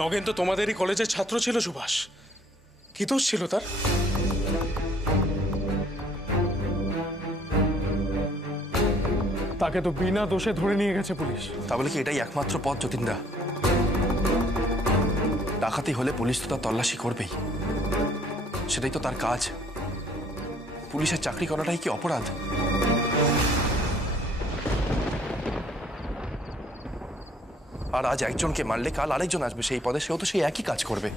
নগেন তো তোমাদেরই কলেজের ছাত্র ছিল সুভাষ, কি দোষ ছিল তার? তাকে তো বিনা দোষে ধরে নিয়ে গেছে পুলিশ। তাহলে কি এটাই একমাত্র পথ যতীনদা? ডাকাতি হলে পুলিশ তো তার তল্লাশি করবেই, সেটাই তো তার কাজ। পুলিশের চাকরি করাটাই কি অপরাধ? আর আজ একজনকে মারলে কাল আরেকজন আসবে সেই পদে, সেও তো সেই একই কাজ করবে।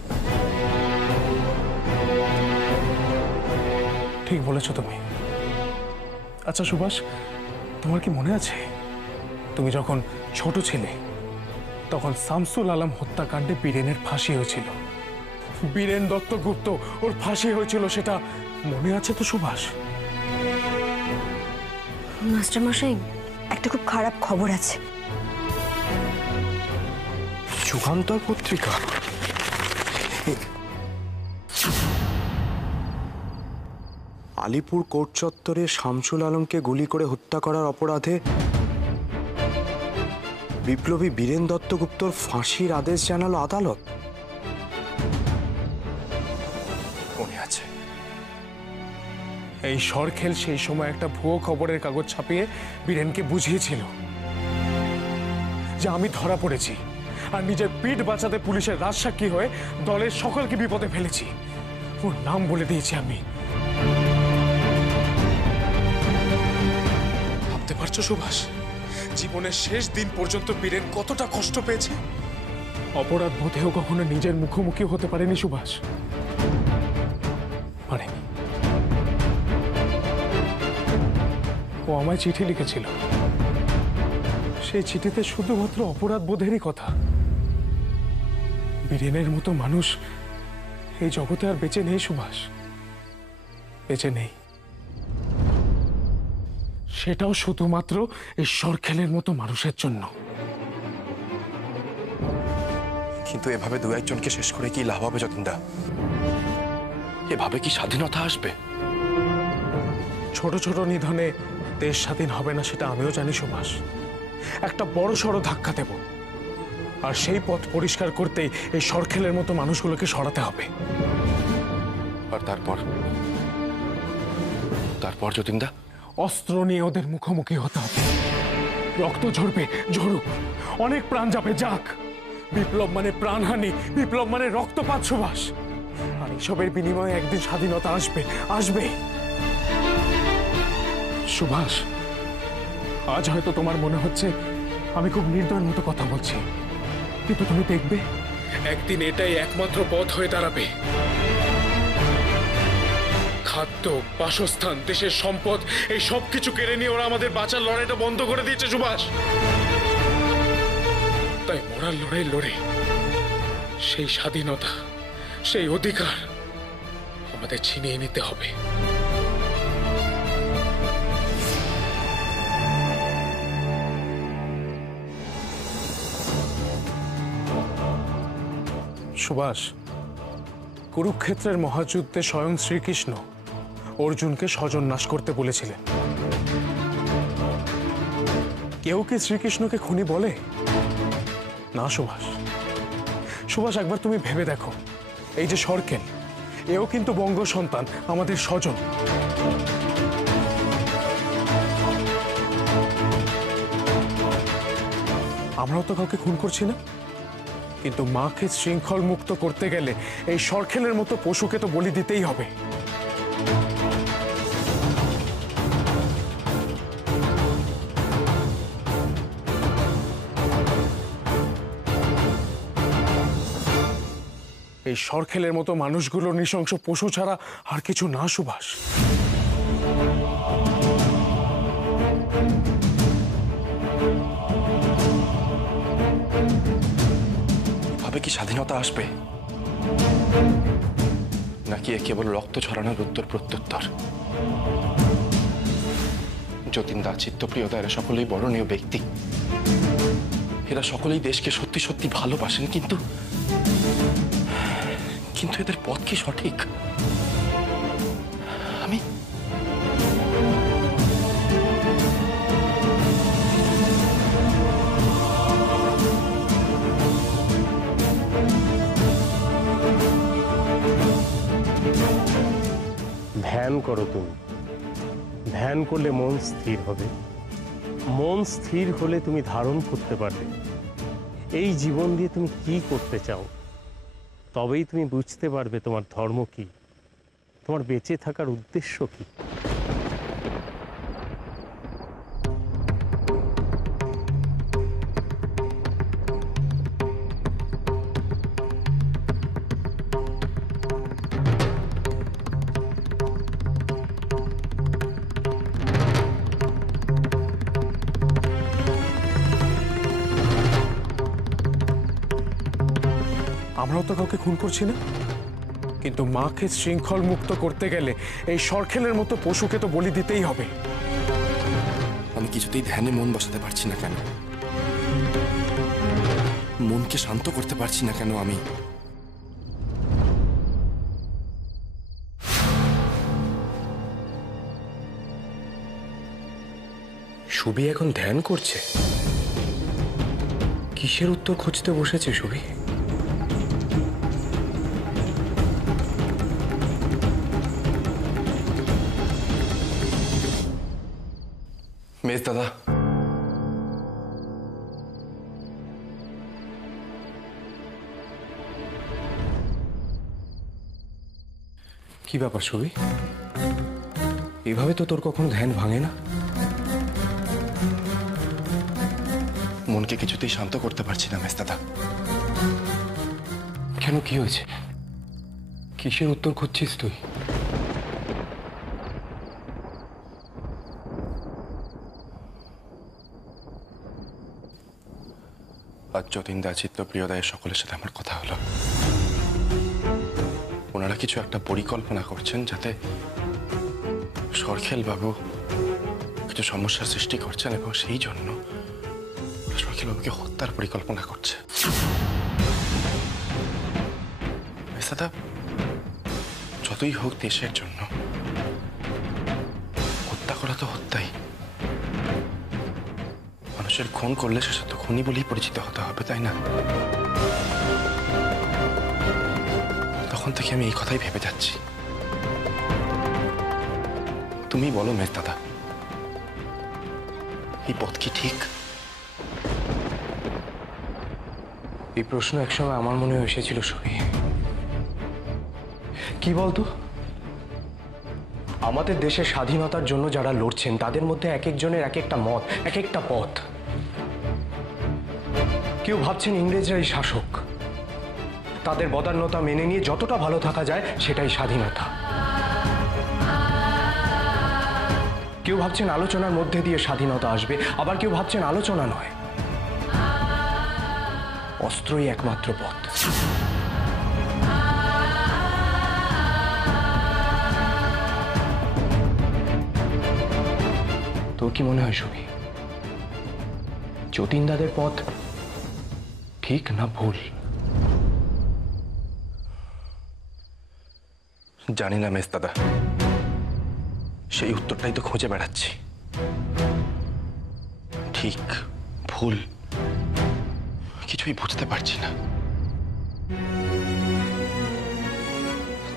ঠিক বলেছো তুমি। আচ্ছা সুভাষ, তোমার কি মনে আছে তুমি যখন ছোট ছিলে তখন শামসুল আলম হত্যাকাণ্ডে বীরেনের ফাঁসি হয়েছিল? বীরেন দত্তগুপ্ত ওর ফাঁসি হয়েছিল, সেটা মনে আছে তো সুভাষ? মাস্টারমশাই, একটা খুব খারাপ খবর আছে। যুগান্তর পত্রিকা? আলিপুর কোর্ট চত্বরে শামসুল আলমকে গুলি করে হত্যা করার অপরাধে বিপ্লবী বীরেন দত্তগুপ্তর ফাঁসির আদেশ জানালো আদালত। মনে আছে। এই সরখেল সেই সময় একটা ভুয়ো খবরের কাগজ ছাপিয়ে বীরেনকে বুঝিয়েছিল যে আমি ধরা পড়েছি আর নিজের পিঠ বাঁচাতে পুলিশের রাজসাক্ষী হয়ে দলের সকলকে বিপদে ফেলেছি। ওর নাম বলে দিয়েছি আমি। ভাবতে পারছো সুভাষ, জীবনের শেষ দিন পর্যন্ত বীরেন কতটা কষ্ট পেয়েছে? অপরাধ বোধেও কখনো নিজের মুখোমুখি হতে পারেনি সুভাষ, পারেনি। ও আমায় চিঠি লিখেছিল, সেই চিঠিতে শুধুমাত্র অপরাধ বোধেরই কথা। বীরেনের মতো মানুষ এই জগতে আর বেঁচে নেই সুভাষ, বেঁচে নেই। সেটাও শুধুমাত্র এই সরখেলের মতো মানুষের জন্য। কিন্তু এভাবে দু একজনকে শেষ করে কি লাভ হবে যতীনদা? এভাবে কি স্বাধীনতা আসবে? ছোট ছোট নিধনে দেশ স্বাধীন হবে না, সেটা আমিও জানি সুভাষ। একটা বড় সড়ো ধাক্কা দেব, আর সেই পথ পরিষ্কার করতেই এই সরখেলের মতো মানুষগুলোকে সরাতে হবে। আর তারপর যতীনদা? অস্ত্র নিয়ে ওদের মুখোমুখি হতে হবে। রক্ত ঝরবে, ঝরুক, অনেক প্রাণ যাবে, যাক। বিপ্লব মানে প্রাণহানি, বিপ্লব মানে রক্তপাত সুভাষ। আর এসবের বিনিময়ে একদিন স্বাধীনতা আসবে, আসবে। সুভাষ, আজ হয়তো তোমার মনে হচ্ছে আমি খুব নির্দয়ের মতো কথা বলছি, কিন্তু তুমি দেখবে একদিন এটাই একমাত্র পথ হয়ে দাঁড়াবে। খাদ্য, বাসস্থান, দেশের সম্পদ, এই সব কিছু কেড়ে নিয়ে ওরা আমাদের বাঁচার লড়াইটা বন্ধ করে দিয়েছে সুভাষ। তাই মরার লড়াই লড়ে সেই স্বাধীনতা, সেই অধিকার আমাদের ছিনিয়ে নিতে হবে। সুভাষ, কুরুক্ষেত্রের মহাযুদ্ধে স্বয়ং শ্রীকৃষ্ণ অর্জুনকে স্বজন নাশ করতে বলেছিলেন। কেউ কি শ্রীকৃষ্ণকে খুনি বলে? না সুভাষ। সুভাষ, একবার তুমি ভেবে দেখো, এই যে সরখেল, এও কিন্তু বঙ্গ সন্তান, আমাদের স্বজন। আমরাও তো কাউকে খুন করছি না, কিন্তু মাকে শৃঙ্খল মুক্ত করতে গেলে এই সরখেলের মতো পশুকে তো বলি দিতেই হবে। এই সরখেলের মতো মানুষগুলো নৃশংস পশু ছাড়া আর কিছু না সুভাষ। কি স্বাধীনতা আসবে, নাকি এ কেবল রক্ত ঝরানোর উত্তর প্রত্যুত্তর? যতীনদা, চিত্তপ্রিয়তা, এরা সকলেই বরণীয় ব্যক্তি, এরা সকলেই দেশকে সত্যি সত্যি ভালোবাসেন, কিন্তু এদের পথ কি সঠিক? আমি ধ্যান করো তুমি। ধ্যান করলে মন স্থির হবে। মন স্থির হলে তুমি ধারণ করতে পারবে এই জীবন দিয়ে তুমি কি করতে চাও। তবেই তুমি বুঝতে পারবে তোমার ধর্ম কি, তোমার বেঁচে থাকার উদ্দেশ্য কি। আমরাও তো কাউকে খুন করছি না, কিন্তু মাকে শৃঙ্খল মুক্ত করতে গেলে এই সরখেলের মতো পশুকে তো বলি দিতেই হবে। আমি কিছুতেই ধ্যানে মন বসাতে পারছি না কেন? মনকে শান্ত করতে পারছি না কেন আমি? সুবি এখন ধ্যান করছে? কিসের উত্তর খুঁজতে বসেছে সুবি? মেজ দাদা, কি ব্যাপার সুবি? এভাবে তো তোর কখনো ধ্যান ভাঙে না। মনকে কিছুতেই শান্ত করতে পারছি না মেজ দাদা। কেন, কি হয়েছে? কিসের উত্তর খুঁজছিস তুই? আজ যতীনদা, চিত্তপ্রিয়দায়ের সকলের সাথে আমার কথা হলো। ওনারা কিছু একটা পরিকল্পনা করছেন, যাতে সরখেল বাবু কিছু সমস্যার সৃষ্টি করছেন, এবং সেই জন্য সরখেল বাবুকে হত্যার পরিকল্পনা করছে। দাদা, যতই হোক দেশের জন্য হত্যা করা তো হত্যাই। মানুষের খুন করলে সে তো খুনি বলেই পরিচিত হতে হবে, তাই না? তখন থেকে আমি এই কথাই ভেবে যাচ্ছি। তুমি বলো মেজ দাদা, এই পথ কি ঠিক? এই প্রশ্ন একসময় আমার মনে এসেছিল সুবি। কি বলতো, আমাদের দেশের স্বাধীনতার জন্য যারা লড়ছেন তাদের মধ্যে এক একজনের এক একটা মত, এক একটা পথ। কেউ ভাবছেন ইংরেজরাই শাসক, তাদের বদান্যতা মেনে নিয়ে যতটা ভালো থাকা যায় সেটাই স্বাধীনতা। কেউ ভাবছেন আলোচনার মধ্যে দিয়ে স্বাধীনতা আসবে, আবার কেউ ভাবছেন আলোচনা নয়, অস্ত্রই একমাত্র পথ। তোর কি মনে হয় সুবি, যতীনদাদের পথ ঠিক না ভুল? জানি না মেজ দাদা, সেই উত্তরটাই তো খুঁজে বেড়াচ্ছি। ঠিক ভুল কিছুই বুঝতে পারছি না।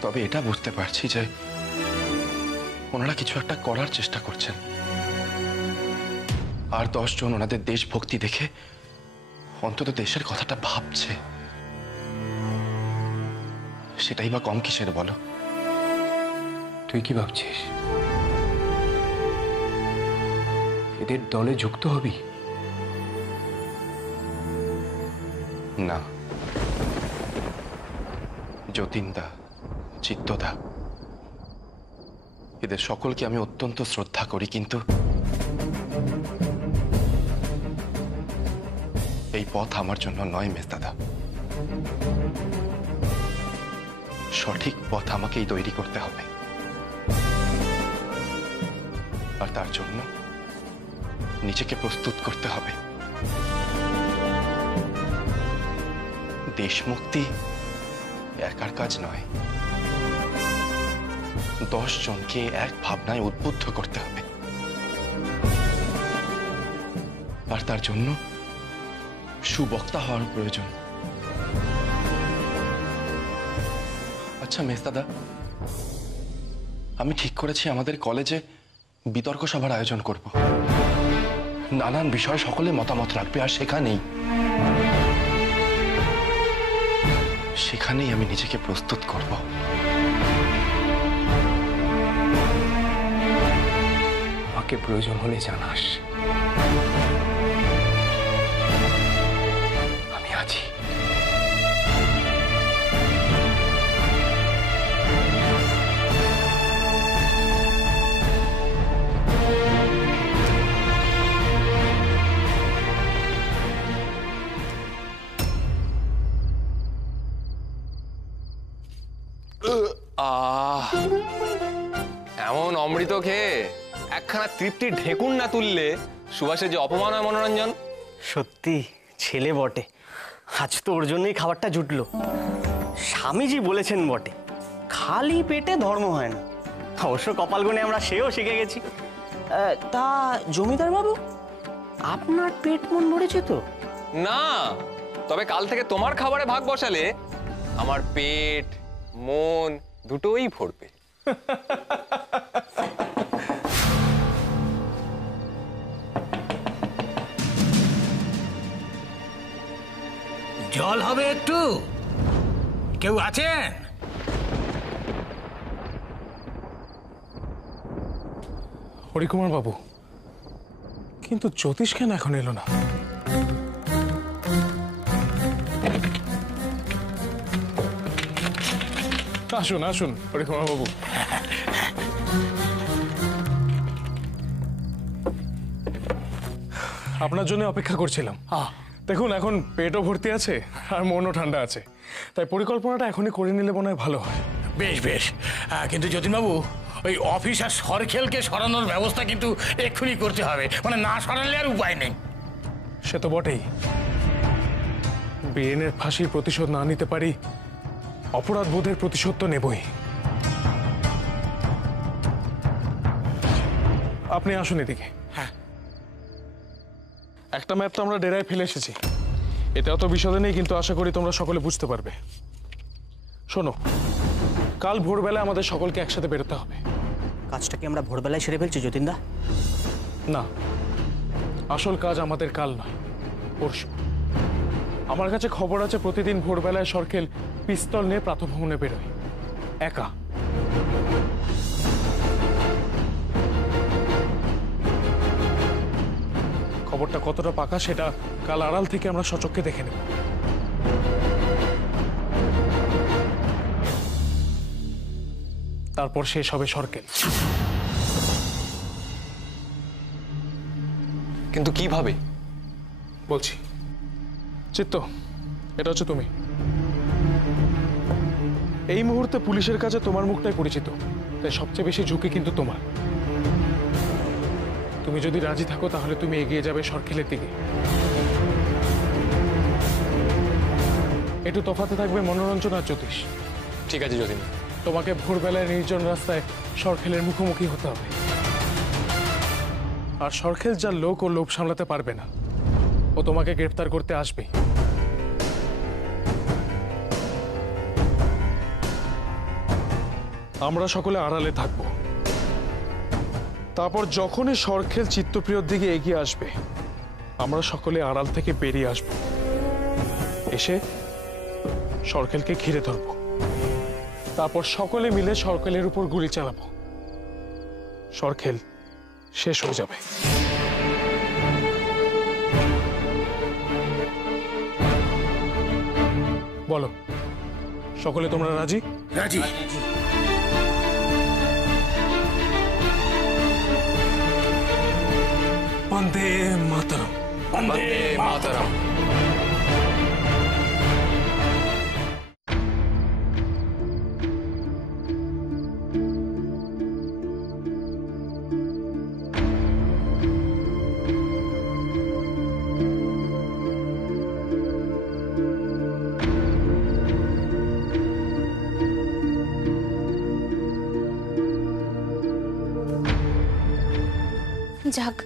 তবে এটা বুঝতে পারছি যে ওনারা কিছু একটা করার চেষ্টা করছেন, আর 10 জন ওনাদের দেশভক্তি দেখে অন্তত দেশের কথাটা ভাবছে। সেটাই বা কম কিসের বলো? তুই কি ভাবছিস? এদের দলে যুক্ত হবি? না, যতীনদা, চিত্তদা, এদের সকলকে আমি অত্যন্ত শ্রদ্ধা করি, কিন্তু এই পথ আমার জন্য নয় মেজ দাদা। সঠিক পথ আমাকেই তৈরি করতে হবে, আর তার জন্য নিজেকে প্রস্তুত করতে হবে। দেশ মুক্তি একার কাজ নয়, 10 জনকে এক ভাবনায় উদ্বুদ্ধ করতে হবে, আর তার জন্য সুবক্তা হওয়ার প্রয়োজন। আচ্ছা মেজ দাদা, আমি ঠিক করেছি আমাদের কলেজে বিতর্ক সভার আয়োজন করব। নানান বিষয়ে সকলে মতামত রাখবে, আর সেখানেই আমি নিজেকে প্রস্তুত করব। আমাকে প্রয়োজন হলে জানাস, আমি আছি। এমন অমৃত খেয়ে একখানা তৃপ্তির ঢেকুন না তুললে সুভাষের যে অপমান হয় মনোরঞ্জন। সত্যি ছেলে বটে, আজ তো ওর জন্যই খাবারটা জুটলো। স্বামীজি বলেছেন বটে, খালি পেটে ধর্ম হয় না। অবশ্য কপাল গুণে আমরা সেও শিখে গেছি। তা জমিদার বাবু, আপনার পেট মন ভরেছে তো? না, তবে কাল থেকে তোমার খাবারে ভাগ বসালে আমার পেট মন দুটোই ভরবে। জল হবে একটু? কেউ আছেন? হরিকুমার বাবু, কিন্তু জ্যোতিষ কেন এখন এলো না? আসুন আসুন হরিকুমার বাবু। আপনার জন্য অপেক্ষা করছিলাম। দেখুন, এখন পেটও ভর্তি আছে আর মনও ঠান্ডা আছে, তাই পরিকল্পনাটা এখনই করে নিলে মনে হয় ভালো হয়। বেশ বেশ, কিন্তু যতীনবাবু, ওই অফিসার সরখেলকে সরানোর ব্যবস্থা কিন্তু এক্ষুনি করতে হবে, মানে না সরালে আর উপায় নেই। সে তো বটেই। বীরেনের ফাঁসির প্রতিশোধ না নিতে পারি, অপরাধ বোধের প্রতিশোধ তো নেবই। আপনি আসুন এদিকে। হ্যাঁ, একটা ম্যাপ তো আমরা ডেরায় ফেলে এসেছি, এতে অত বিশদে নেই, কিন্তু আশা করি তোমরা সকলে বুঝতে পারবে। শোনো, কাল ভোরবেলা আমাদের সকলকে একসাথে বেরোতে হবে। কাজটা কি আমরা ভোরবেলায় সেরে ফেলছি যতীনদা? না, আসল কাজ আমাদের কাল নয়, পরশু। আমার কাছে খবর আছে প্রতিদিন ভোরবেলায় সরকেল পিস্তল নিয়ে প্রাতঃভ্রমণে বেরোয়, একা। খবরটা কতটা পাকা সেটা কাল আড়াল থেকে আমরা সচক্ষে দেখে নেব। তারপর শেষ হবে সরকেল। কিন্তু কিভাবে? বলছি। চিত্ত, এটা হচ্ছে তুমি। এই মুহূর্তে পুলিশের কাছে তোমার মুখটাই পরিচিত, তাই সবচেয়ে বেশি ঝুঁকি কিন্তু তোমার। তুমি যদি রাজি থাকো তাহলে তুমি এগিয়ে যাবে সরকেলের দিকে। একটু তফাতে থাকবে মনোরঞ্জন আর জ্যোতিষ। ঠিক আছে যতীন। তোমাকে ভোরবেলায় নির্জন রাস্তায় সরকেলের মুখোমুখি হতে হবে। আর সরকেল যার লোক ও লোভ সামলাতে পারবে না, ও তোমাকে গ্রেফতার করতে আসবে। আমরা সকলে আড়ালে থাকব। তারপর যখনই সরকেল চিত্তপ্রিয়র দিকে এগিয়ে আসবে, আমরা সকলে আড়াল থেকে বেরিয়ে আসব, এসে সরকেলকে ঘিরে ধরব। তারপর সকলে মিলে সরকেলের উপর গুলি চালাবো। সরকেল শেষ হয়ে যাবে। বলো, সকলে তোমরা রাজি? রাজি। বন্দে মাতরম। বন্দে মাতরম। যাক,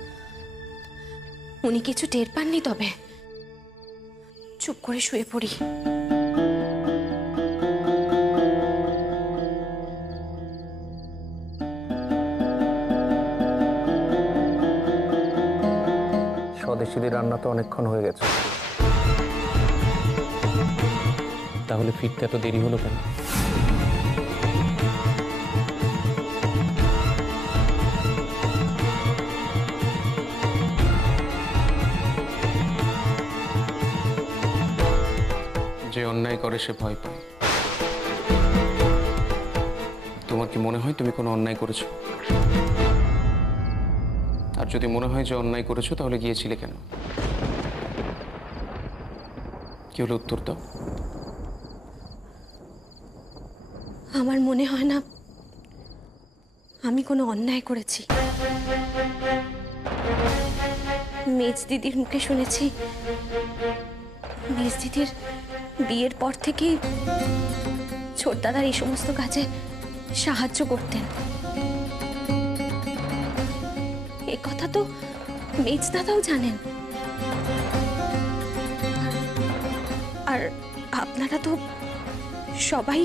উনি কিছু টের পাননি, তবে চুপ করে শুয়ে পড়ি। দেশিদের রান্না তো অনেকক্ষণ হয়ে গেছে। তাহলে ফিরতে এত দেরি হলো কেন? যে অন্যায় করে সে ভয় পায়। তোমার কি মনে হয় তুমি কোনো অন্যায় করেছো? আর যদি মনে হয় যে অন্যায় করেছো তাহলে গিয়েছিলে কেন? কি হলো, উত্তর দাও। আমার মনে হয় না আমি কোনো অন্যায় করেছি। মেজ দিদির মুখে শুনেছি মেজ দিদির বিয়ের পর থেকেই ছোটদাদার এই সমস্ত কাজে সাহায্য করতেন। এ কথা তো মেজ দাদাও জানেন। আর আপনারা তো সবাই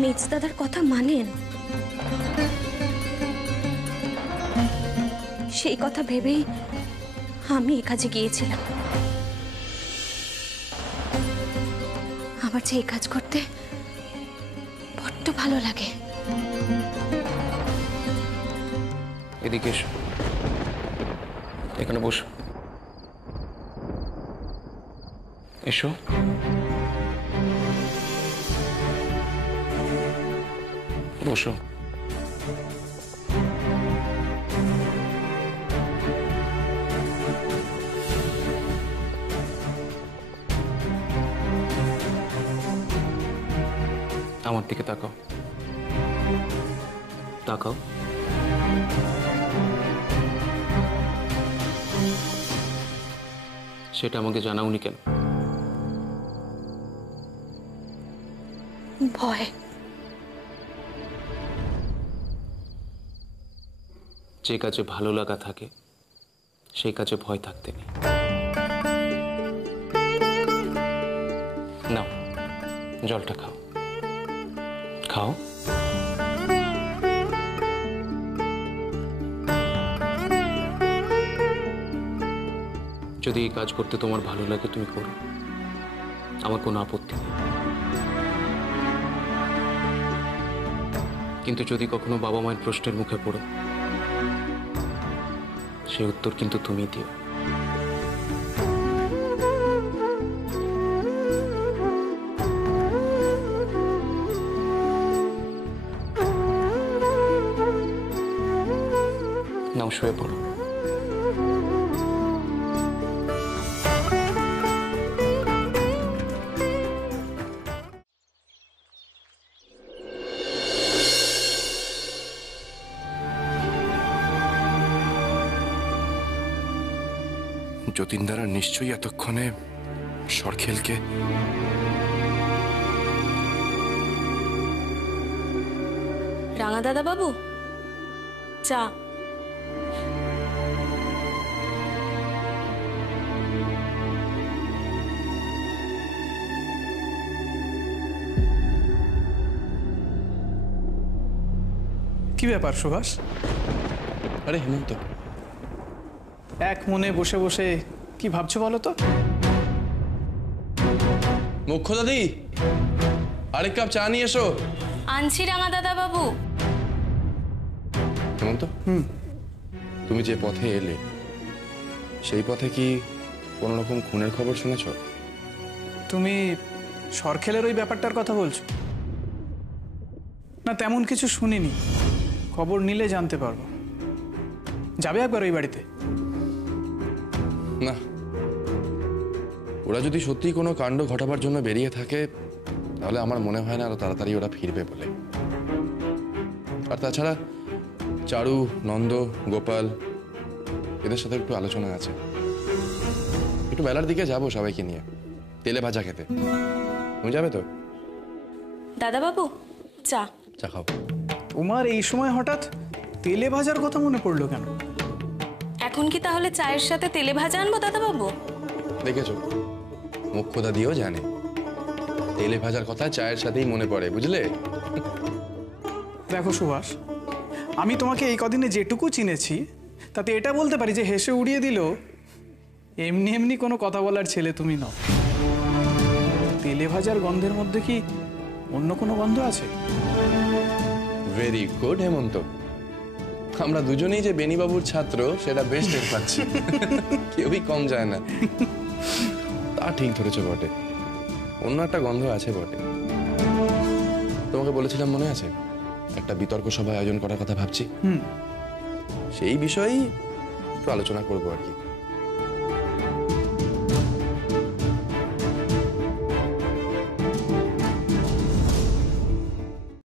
মেজ দাদার কথা মানেন। সেই কথা ভেবেই আমি এ কাজে গিয়েছিলাম। আমার যে এ কাজ করতে বড্ড ভালো লাগে। এদিকে এসো, এখানে বসো। এসো। বসো। আমার দিকে তাকাও, তাকাও। সেটা আমাকে জানাওনি কেন? ভয়। যে কাজে ভালো লাগা থাকে সেই কাজে ভয় থাকতে নেই। নাও, জলটা খাও, খাও। যদি এই কাজ করতে তোমার ভালো লাগে তুমি করো, আমার কোনো আপত্তি নেই। কিন্তু যদি কখনো বাবা মায়ের প্রশ্নের মুখে পড়ো, সে উত্তর কিন্তু তুমি দিও। নাও, শুয়ে পড়ো। যতীনদারা নিশ্চয়ই এতক্ষণে সরখেলকে রাঙা দাদা বাবু, চা। কি ব্যাপার সুভাষ? আরে হেমন্ত, এক মনে বসে বসে কি ভাবছো বলো তো? মুখ্য দাদি, আরেক কাপ চা নিয়ে এসো। আনছি রাঙা দাদা বাবু। হেমন্ত, তুমি যে পথে এলে সেই পথে কি কোনো রকম খুনের খবর শুনেছ? তুমি সরখেলের ওই ব্যাপারটার কথা বলছো? না, তেমন কিছু শুনিনি। খবর নিলে জানতে পারবো। যাবে একবার ওই বাড়িতে? না, ওরা যদি সত্যি কোনো কাণ্ড ঘটাবার জন্য বেরিয়ে থাকে তাহলে আমার মনে হয় না আরো তাড়াতাড়ি ওরা ফিরবে বলে। আর তাছাড়া চারু, নন্দ, গোপাল এদের সাথে একটু আলোচনা আছে। একটু বেলার দিকে যাবো সবাইকে নিয়ে তেলে ভাজা খেতে। তুমি যাবে তো? দাদা বাবু, চা। চা খাও। তোমার এই সময় হঠাৎ তেলে ভাজার কথা মনে পড়লো কেন? এখন কি তাহলে চায়ের সাথে তেলে ভাজা আনবো দাদা বাবু? দেখেছো, মুখ্য দাদিও জানে তেলে ভাজার কথা চায়ের সাথেই মনে পড়ে, বুঝলে? দেখো সুভাষ, আমি তোমাকে এই কদিনে যেটুকু চিনেছি তাতে এটা বলতে পারি যে হেসে উড়িয়ে দিল এমনি এমনি কোনো কথা বলার ছেলে তুমি নও। তেলে ভাজার গন্ধের মধ্যে কি অন্য কোনো গন্ধ আছে? ভেরি গুড হেমন্ত, আমরা দুজনেই যে বেনিবাবুর ছাত্র সেটা বেশ টের পাচ্ছি। কেউই কম যায় না। তা ঠিক ধরেছো বটে, অন্য একটা গন্ধ আছে বটে। তোমাকে বলেছিলাম মনে আছে, একটা বিতর্ক সভা আয়োজন করার কথা ভাবছি। সেই বিষয়েই একটু আলোচনা করবো আর কি।